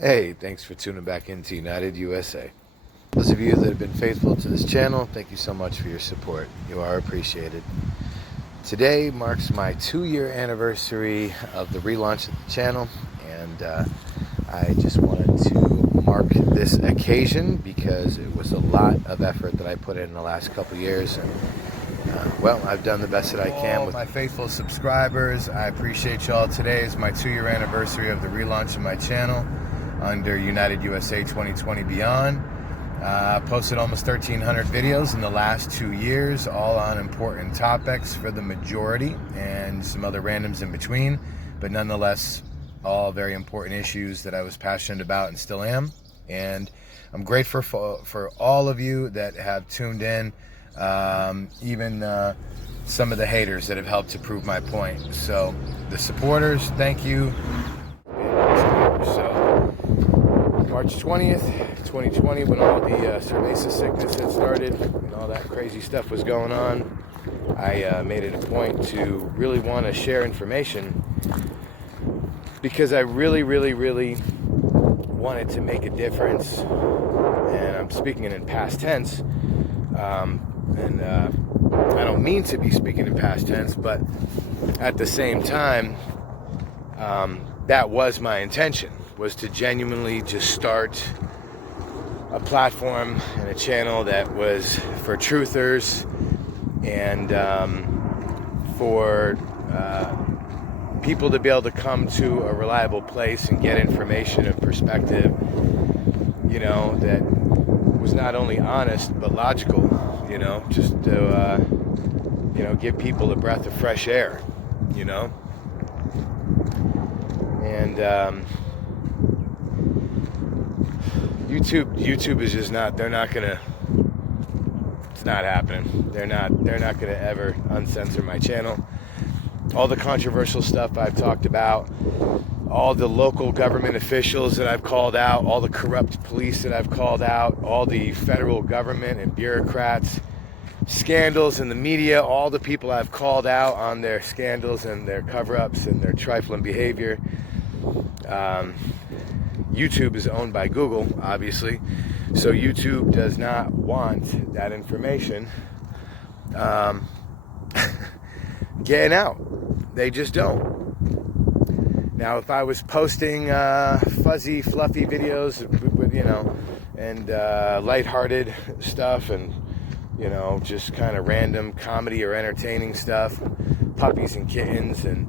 Hey, thanks for tuning back into United USA. Those of you that have been faithful to this channel, thank you so much for your support. You are appreciated. Today marks my 2-year anniversary of the relaunch of the channel, and I just wanted to mark this occasion because it was a lot of effort that I put in the last couple years, and well, I've done the best that I can with my faithful subscribers. I appreciate y'all. Today is my 2-year anniversary of the relaunch of my channel under UNITED-USA 2020-BEYOND. Posted almost 1,300 videos in the last 2 years, all on important topics for the majority and some other randoms in between, but nonetheless, all very important issues that I was passionate about and still am. And I'm grateful for all of you that have tuned in, even some of the haters that have helped to prove my point. So the supporters, thank you. So March 20th, 2020, when all the cerveza sickness had started and all that crazy stuff was going on, I made it a point to really want to share information because I really wanted to make a difference. And I'm speaking in past tense, and I don't mean to be speaking in past tense, but at the same time, that was my intention, was to genuinely just start a platform and a channel that was for truthers and for people to be able to come to a reliable place and get information and perspective, you know, that was not only honest but logical, you know, just to give people a breath of fresh air, you know. And YouTube is just not, it's not happening. They're not gonna ever uncensor my channel. All the controversial stuff I've talked about, all the local government officials that I've called out, all the corrupt police that I've called out, all the federal government and bureaucrats, scandals in the media, all the people I've called out on their scandals and their cover-ups and their trifling behavior. YouTube is owned by Google, obviously, so YouTube does not want that information getting out. They just don't. Now, if I was posting fuzzy, fluffy videos with, and lighthearted stuff and, just kind of random comedy or entertaining stuff, puppies and kittens and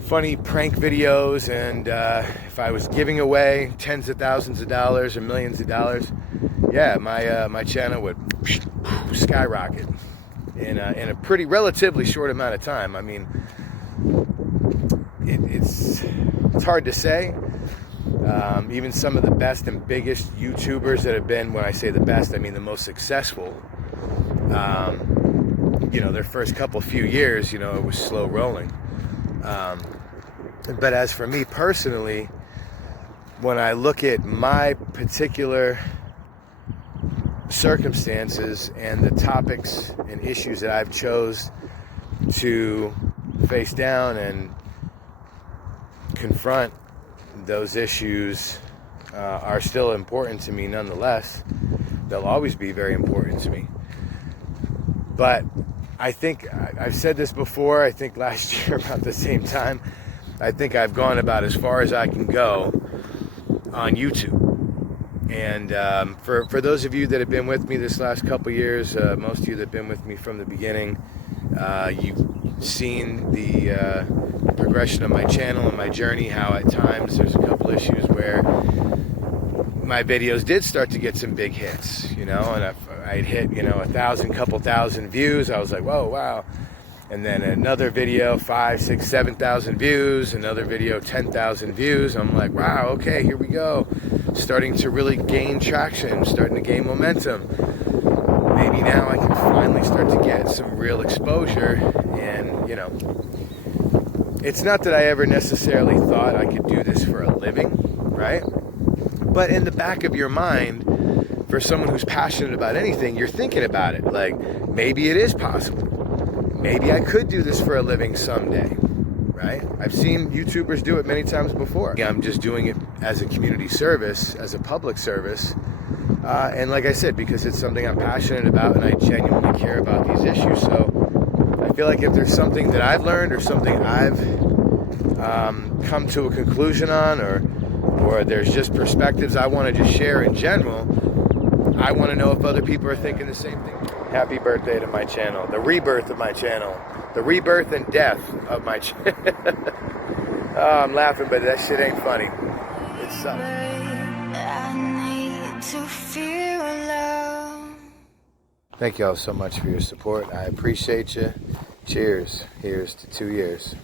funny prank videos, and if I was giving away tens of thousands of dollars or millions of dollars, yeah, my channel would skyrocket in a pretty relatively short amount of time. I mean, it's hard to say. Even some of the best and biggest YouTubers that have been, when I say the best, I mean the most successful, their first few years, it was slow rolling. But as for me personally, when I look at my particular circumstances and the topics and issues that I've chose to face down and confront, those issues are still important to me nonetheless. They'll always be very important to me. But I think I've said this before, I think last year about the same time, I think I've gone about as far as I can go on YouTube. And for those of you that have been with me this last couple years, most of you that have been with me from the beginning, you've seen the progression of my channel and my journey, how at times there's a couple issues where my videos did start to get some big hits, and I'd hit, 1,000, couple thousand views. I was like, whoa, wow. And then another video, 5, 6, 7,000 views, another video, 10,000 views. I'm like, wow, okay, here we go. Starting to really gain traction, starting to gain momentum. Maybe now I can finally start to get some real exposure. And, it's not that I ever necessarily thought I could do this for a living, right? But in the back of your mind, for someone who's passionate about anything, you're thinking about it. Like, maybe it is possible. Maybe I could do this for a living someday. right? I've seen YouTubers do it many times before. I'm just doing it as a community service, as a public service. And like I said, because it's something I'm passionate about and I genuinely care about these issues. So I feel like if there's something that I've learned or something I've come to a conclusion on, or there's just perspectives I want to just share in general, I want to know if other people are thinking the same thing. Happy birthday to my channel, the rebirth of my channel, the rebirth and death of my channel. Oh, I'm laughing, but that shit ain't funny. It sucks. I need to feel love. Thank you all so much for your support. I appreciate you. Cheers. Here's to 2 years.